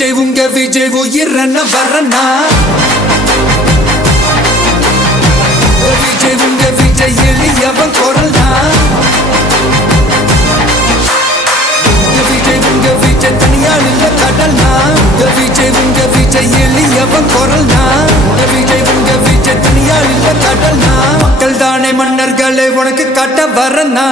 விஜய் உங்க விஜய் உயிரன வரனா விஜய் உங்க விஜய் எளியவன் குரல்னா விஜய் உங்க விஜய் தனியால் இல்ல கடல்னா விஜய் உங்க விஜய் எளியவன் குரல்னா விஜய் உங்க விஜய் தனியால் இல்ல கடல்னா மக்கள் தானே மன்னர்களை உனக்கு காட்ட வரனா